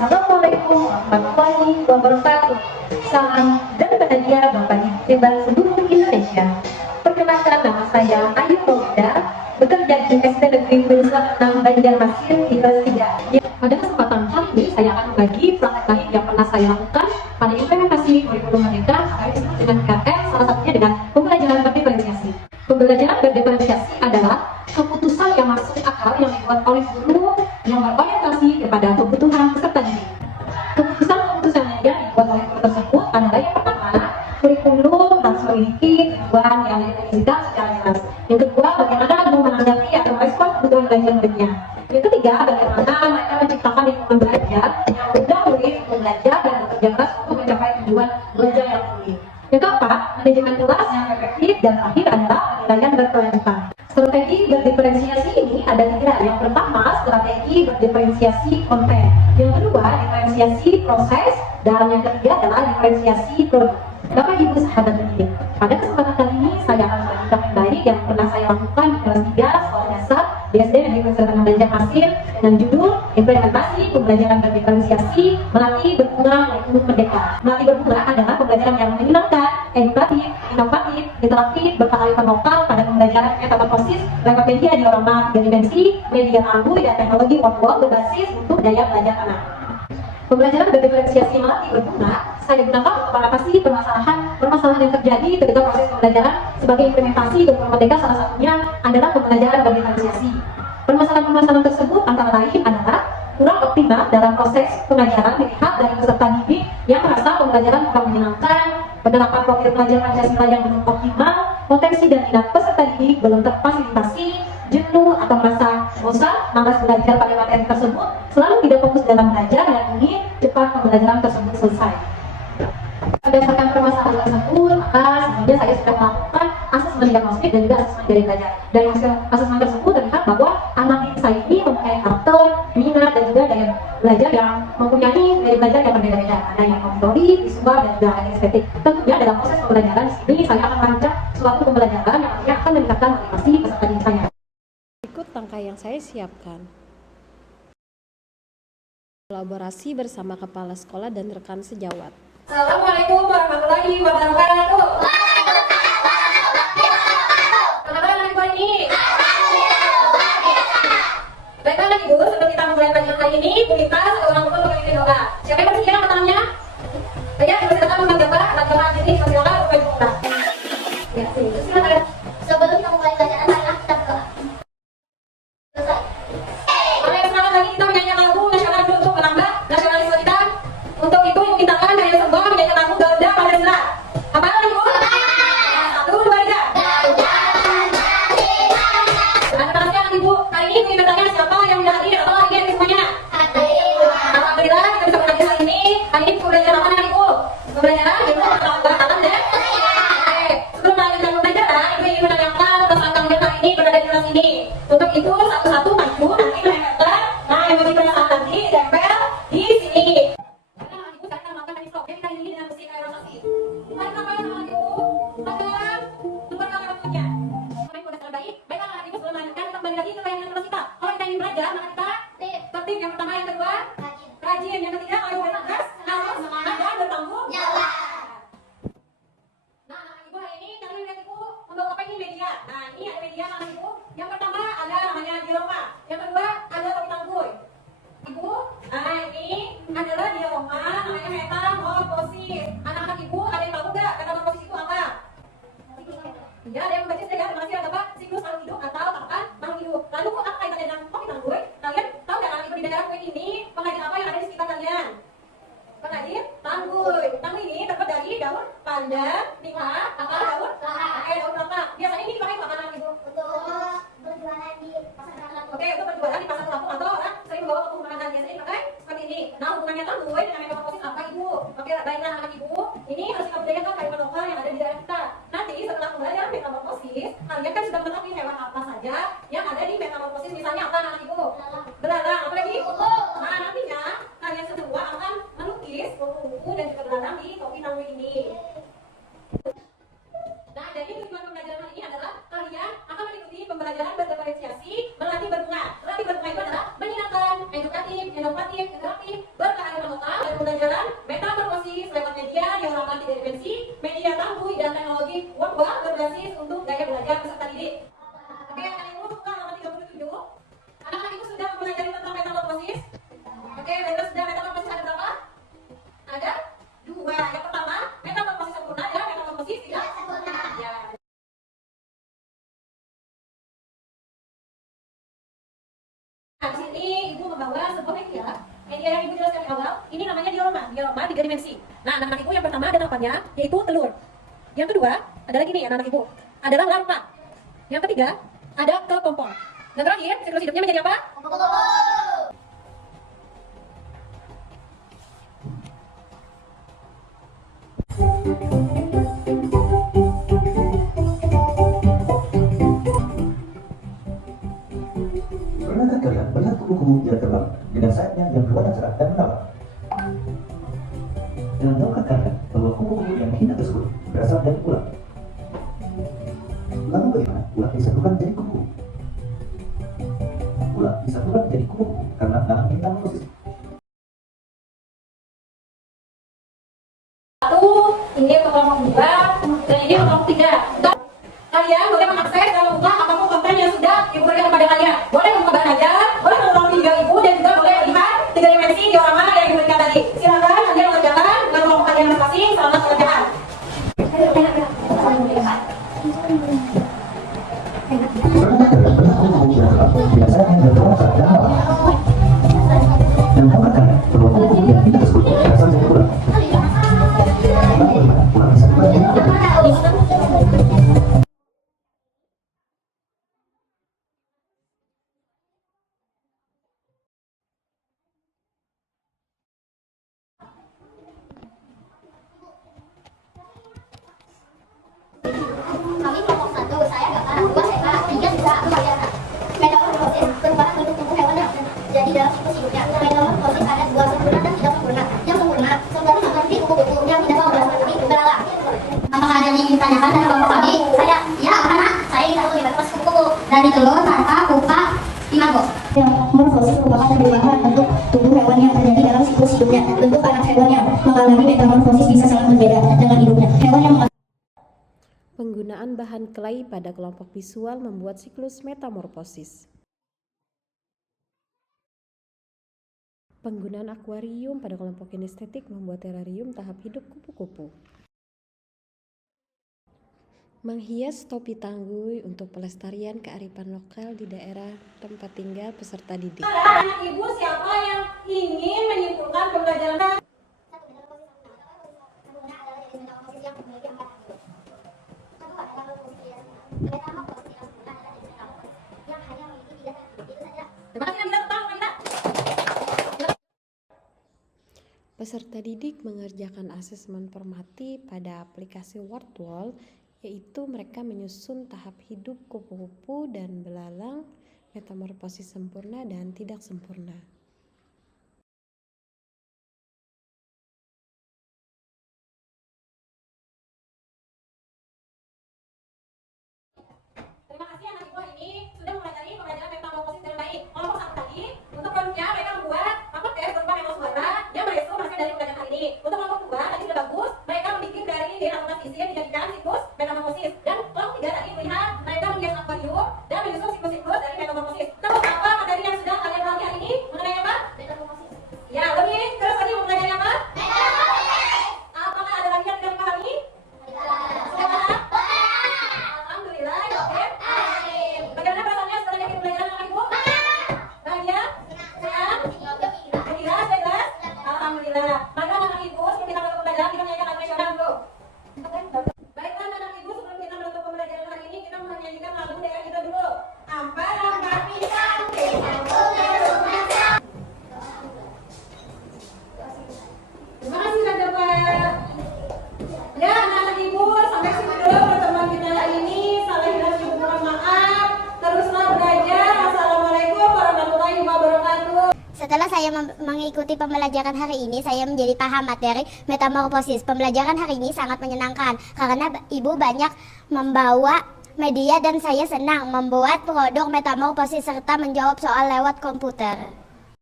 Assalamualaikum warahmatullahi wabarakatuh. Salam dan bahagia Bapak Ibu hebat seluruh Indonesia. Perkenalkan, nama saya Ayu Maulida, bekerja di SD Negeri Winslow 6 Banjarmasin di kelas 3. Pada kesempatan kali ini saya akan berbagi praktek lain yang pernah saya lakukan pada implementasi kurikulum Merdeka dengan KM, salah satunya dengan pembelajaran berdiferensiasi. Pembelajaran berdiferensiasi adalah keputusan yang masuk akal yang dibuat oleh guru yang berorientasi kepada kebutuhan peserta didik. Keputusan yang dibuat oleh guru tersebut adalah yang pertama, kurikulum harus memiliki tujuan yang didefinisikan secara jelas. Yang kedua, bagaimana guru menanggapi atau merespon kebutuhan belajar muridnya. Yang ketiga, bagaimana mereka menciptakan lingkungan belajar yang mudah murid belajar dan bekerja keras untuk mencapai tujuan belajar yang murid. Yang keempat, manajemen kelas yang efektif, dan terakhir adalah penilaian berkelanjutan. Strategi berdiferensiasi ini ada tiga. Yang pertama, strategi berdiferensiasi konten. Yang kedua, diferensiasi proses, dan yang ketiga adalah diferensiasi produk. Bapak Ibu sahabat didik, pada kesempatan kali ini saya akan membagikan baik yang pernah saya lakukan di kelas 3 sekolah dasar di SD Negeri Winslow 6 Banjarmasin dengan judul implementasi pembelajaran berdiferensiasi melatih berbunga yaitu Merdeka. Melatih berbunga adalah pembelajaran yang menyenangkan, edukatif, inovatif, interaktif, berkearifan lokal pada pembelajaran metamorfosis lewat media diorama 3 dimensi, media lampu, dan teknologi wall berbasis untuk daya belajar anak. Pembelajaran berdiferensiasi melatih berbunga saya gunakan untuk mengatasi permasalahan yang terjadi ketika proses pembelajaran sebagai implementasi kurikulum Merdeka. Salah satunya adalah pembelajaran berdiferensiasi. Permasalahan tersebut antara lain adalah kurang optimal dalam proses pengajaran dilihat dari peserta didik yang merasa pembelajaran kurang menyenangkan, penerapan profil pelajar Pancasila yang belum optimal, potensi dan minat peserta didik belum terfasilitasi, jenuh atau merasa bosan, malas belajar pada materi tersebut, selalu tidak fokus dalam belajar dan ingin cepat pembelajaran tersebut selesai. Berdasarkan permasalahan tersebut, maka sebenarnya saya sudah melakukan asesmen diagnostik dan juga asesmen dari belajar. Dari hasil asesmen tersebut terlihat bahwa anak saya ini mempunyai karakter, minat, dan juga daya belajar yang mempunyai daya belajar yang berbeda-beda. Ada yang auditorik, visual, dan juga ada estetik. Tentunya dalam proses pembelajaran di sini saya akan merancang suatu pembelajaran yang nantinya akan meningkatkan motivasi peserta didik saya. Berikut langkah yang saya siapkan. Kolaborasi bersama kepala sekolah dan rekan sejawat. Assalamualaikum warahmatullahi wabarakatuh. Bagaimana Ibu ini? Baiklah Ibu, sebelum kita memulai kajian hari ini, Bu Rita seorang guru memimpin doa. Siapa yang bersedia nama namanya? Ya, silakan mengambil anak jemaah jadi silakan bermain doa. Ya, silakan. Sebelum kita mulai pelajaran, marilah kita berdoa. Selesai. Oke, semangat lagi kita menyanyikan lagu nasional dulu untuk menambah nasionalisme kita. Untuk itu ibu mintakan dari semua menyanyikan lagu Garuda Pancasila. Apa lagi Bu? 1, 2, 3. Anak-anaknya Ibu, hari ini ibu bertanya siapa yang sudah hadir atau lagi hadir semuanya? Alhamdulillah kita bisa mengajar hari ini. Hari ini pembelajaran apa nih Ibu? Pembelajaran Ibu pertama ya. Oke, sebelum melanjutkan pembelajaran, ibu ingin menanyakan tentang kalian hari ini berada di kelas ini. Untuk itu satu-satu maju nanti menempelkan. Nah, yang bagi perasaan nanti tempel di sini. Karena ibu sekarang melakukan tadi stop. Jadi kali ini dengan besi kayu rotasi. Mari kita mulai sama ibu. Sekarang keluar kartunya. Kami sudah selesai. Baiklah ibu sebelum melanjutkan kita kembali lagi ke tayangan kelas kita. Kalau kita ingin belajar, maka kita tertib. Yang pertama, yang kedua rajin. Yang ketiga harus berintegrasi, harus semangat dan bertanggung jawab. Nah, anak ibu hari ini kalian lihat ibu untuk apa ini media. Nah, ini ada media anak ibu. Yang pertama ada namanya diorama. Yang kedua ada topi tangguh. Ibu, nah ini adalah diorama namanya metamorfosis. Anak-anak ibu ada yang tahu nggak metamorfosis itu apa? Ya, ada yang membaca saya kan? Masih ada apa? Siklus makhluk hidup atau tahapan makhluk hidup. Lalu apa kaitannya dengan topi tangguh? Kalian tahu nggak anak ibu di daerah Kuwait ini pengrajin apa yang ada di sekitar kalian? Pengrajin tangguh. Tangguh ini terbuat dari daun pandan, nikah, atau daun daun kelapa. Biasanya ini dipakai apa anak ibu? Untuk berjualan di pasar Lampung. Oke, untuk berjualan di pasar Lampung atau orang sering bawa ke perumahan. Biasanya dipakai seperti ini. Nah, hubungannya tangguh dengan metamorfosis apa ibu? Oke, baiklah anak ibu. Ini harus kita budayakan kearifan lokal yang ada di daerah kita. Nanti setelah pembelajaran metamorfosis, kalian kan sudah mengetahui hewan apa saja yang ada di metamorfosis. Misalnya apa anak ibu? Belalang. Apa lagi? Nah, nantinya kalian semua akan melukis kupu-kupu dan juga belalang di topi tangguh ini. Nah, jadi tujuan pembelajaran hari ini adalah kalian akan mengikuti pembelajaran berdiferensiasi melatih berbunga. Melatih berbunga itu adalah menyenangkan, edukatif, inovatif, interaktif, berkearifan awal, ini namanya diorama. Diorama 3 dimensi. Nah, anak-anak ibu yang pertama ada tahapannya, yaitu telur. Yang kedua, ada lagi nih anak-anak ibu, adalah larva. Yang ketiga, ada kepompong. Dan terakhir, siklus hidupnya menjadi apa? Pernahkah kalian melihat kupu-kupu yang terbang dengan sayapnya yang berwarna cerah dan menawan? Dan tahukah kalian bahwa kupu-kupu yang hina tersebut berasal dari ulat? Lalu bagaimana ulat disatukan menjadi kupu-kupu? Ulat disatukan menjadi kupu-kupu karena dalam metamorfosis. Ini untuk kelompok 2, dan ini untuk kelompok 3. Kalian boleh mengakses dan membuka apapun konten yang sudah ibu berikan kepada kalian. Boleh membuka bahan ajar, boleh mengulang video ibu, dan juga boleh lihat 3 dimensi diorama yang ibu berikan tadi. Silakan kalian mengerjakan dengan kelompok kalian masing-masing. Selamat mengerjakan. Pernahkah kalian melihat kupu-kupu yang terbang dengan sayapnya yang berwarna cerah dan menawan? Dan tahukah kalian bahwa kupu-kupu yang hina tersebut berasal dari ulat? Lalu bagaimana ulat disatukan menjadi kupu-kupu? Kami kelompok 1, saya Gata, 2 Eva, 3 juga Mariana. Metamorfosis merupakan bentuk tubuh hewan yang terjadi dalam siklus hidupnya. Metamorfosis ada 2 sempurna dan tidak sempurna. Yang sempurna seperti kupu-kupu, yang tidak sempurna seperti belalang. Apakah ada yang ingin ditanyakan dari kelompok kami? Saya, ya karena saya ingin tahu metamorfosis kupu-kupu dari telur, larva, pupa, imago. Metamorfosis merupakan perubahan bentuk tubuh hewan yang terjadi dalam siklus hidupnya. Bentuk anak hewan yang mengalami metamorfosis bisa sangat berbeda dengan hidupnya. Hewan yang Penggunaan bahan clay pada kelompok visual membuat siklus metamorfosis. Penggunaan akuarium pada kelompok kinestetik membuat terarium tahap hidup kupu-kupu. Menghias topi tangguh untuk pelestarian kearifan lokal di daerah tempat tinggal peserta didik. Anak ibu siapa yang ingin menyimpulkan pembelajaran? Peserta didik mengerjakan asesmen formati pada aplikasi WordWall, yaitu mereka menyusun tahap hidup kupu-kupu dan belalang, metamorfosis sempurna dan tidak sempurna. Terima kasih anak ibu hari ini sudah mempelajari pembelajaran metamorfosis dengan baik. Kelompok 1 tadi, untuk produknya mereka membuat rapor tes berupa memo suara yang beresum hasil dari pembelajaran hari ini. Untuk kelompok 2 tadi sudah bagus, mereka membuat dari rangkuman visi yang dijadikan siklus metamorfosis. Dan kelompok 3 tadi melihat mereka menghias akuarium dan menyusun siklus-siklus dari metamorfosis. Terus apa materi yang sudah kalian pelajari hari ini mengenai apa? Metamorfosis. Ya, lebih terus tadi mempelajari apa? Metamorfosis. Apakah ada lagi yang tidak dipahami? Sudah? Alhamdulillah, oke. Bagaimana perasaannya setelah yakin pelajaran anak ibu? Bahagia? Senang? Gembira? Jelas? Alhamdulillah. Maka anak ibu sebelum kita menutup pembelajaran kita menyanyikan lagu nasional dulu. Baiklah anak ibu sebelum kita menutup pembelajaran hari ini kita menyanyikan lagu daerah kita dulu. Ampar pisang pisang punya rumah. Terima kasih Raja Pak. Ya anak-anak ibu sampai sini dulu pertemuan kita hari ini. Salah hilang ibu mohon maaf. Teruslah belajar. Assalamualaikum warahmatullahi wabarakatuh. Setelah saya mengikuti pembelajaran hari ini, saya menjadi paham materi metamorfosis. Pembelajaran hari ini sangat menyenangkan karena ibu banyak membawa media dan saya senang membuat produk metamorfosis serta menjawab soal lewat komputer.